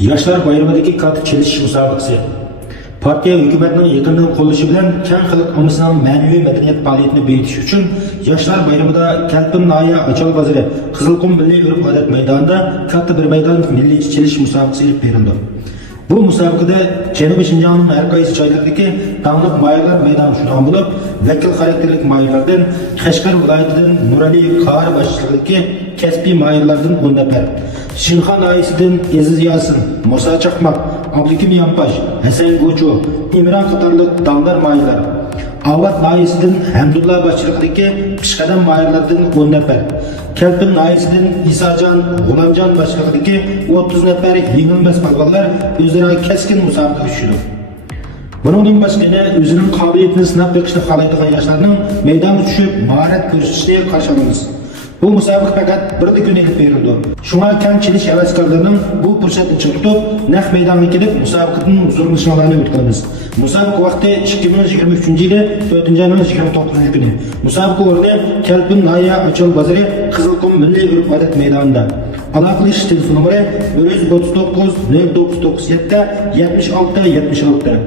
Yoshlar bayramidagi karta chelish musobaqasi. Partiya hukumatning yaqindan qo'llashi bilan keng xalq omasining ma'naviy madaniyat faoliyatini beritish uchun Yoshlar bayramida Kalpin Naya Ochal bozori Qizilqum milliy urf-odat maydonida katta bir maydon milliy chelish musobaqasi olib berildi. Bu musobaqada Janubiy Shinjongning har qaysi joylaridagi tanliq maylar maydoni shundoq bo'lib, vakil xarakterlik maylardan Qashqar viloyatidan Nurali Qari boshchiligidagi kasbiy maylardan 10 nafar, Shinxon oilasidan Aziz Yasin, Musa Chaqmaq, Abdukim Yampash, Hasan Go'cho, Imron qatorliq damdar maylar, Avat oilasidan Hamdulla boshchiligidagi Pishqadam maylardan 10 nafar, Kalpin oilasidan Isajon, G'ulomjon boshchiligidagi 30 nafar yengilmas polvonlar o'zaro keskin musobaqa tushdi. Bundan boshqa yana o'zining qobiliyatini sinab ko'rishni xohlaydigan yoshlarning maydonga tushib mahorat ko'rsatishini qarshi olamiz. Bu musobaqa faqat bir kun elib berildi. Shunga kam chelish havaskorlarining bu fursatni chiqib, naq maydonga kelib musobaqaning huzurlanishini umid qilamiz. Musobaqa vaqti 2023-yili 4-29 kuni. Musobaqa o'rni Kalpin Naya Ochal bozori Qizilqum milliy urf-odat maydonida. Aloqalash telefon nomeri 139 0997 76 76.